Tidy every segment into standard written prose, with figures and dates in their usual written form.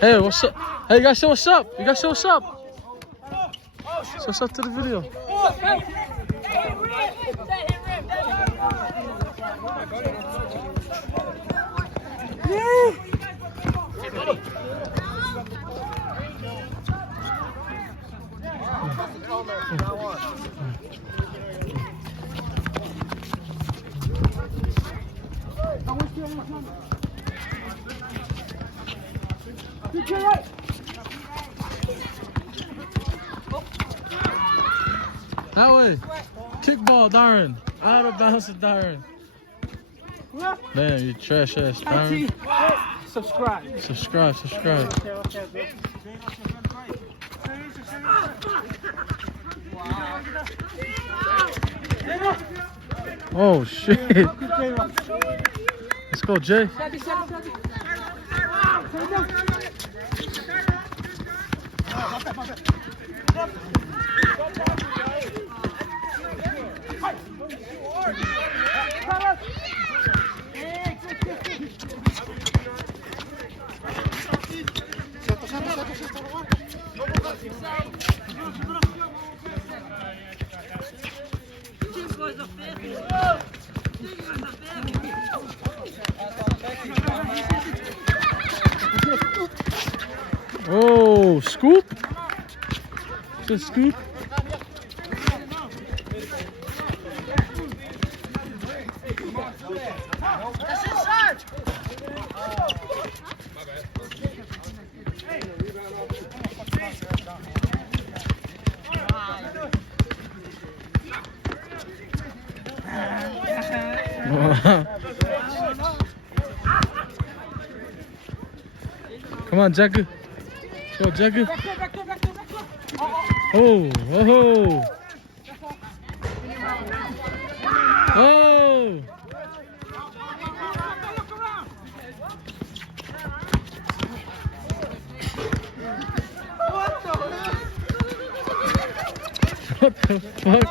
Hey, what's up? Hey, you guys, show what's up. You guys, show what's up. Show what's up to the video. That way. Kick ball, Darren. Out of bounds, Darren. Man, you trash ass, Darren. Subscribe. Subscribe. Oh shit. Let's go, Jay. Oh, scoop? Is it scoop? Come on, Jagu. Go, Jagu. Oh. Oh. What the fuck?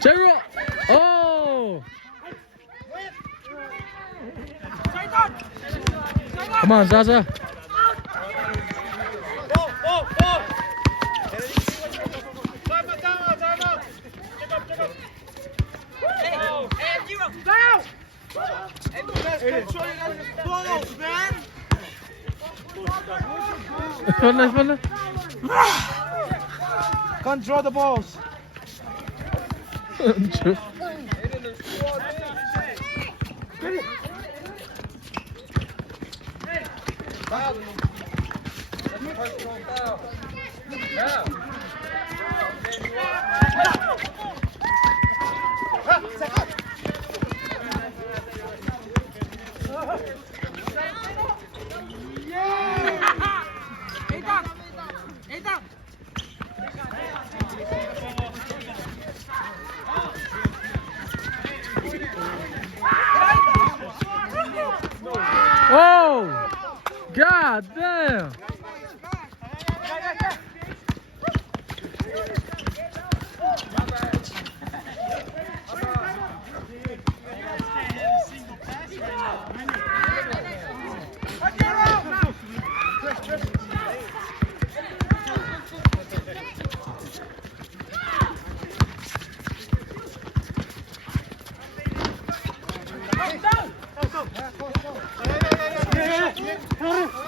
Jerry! Oh! Come on, Zaza. Fun. Can't draw the balls. Oh! God damn! Go.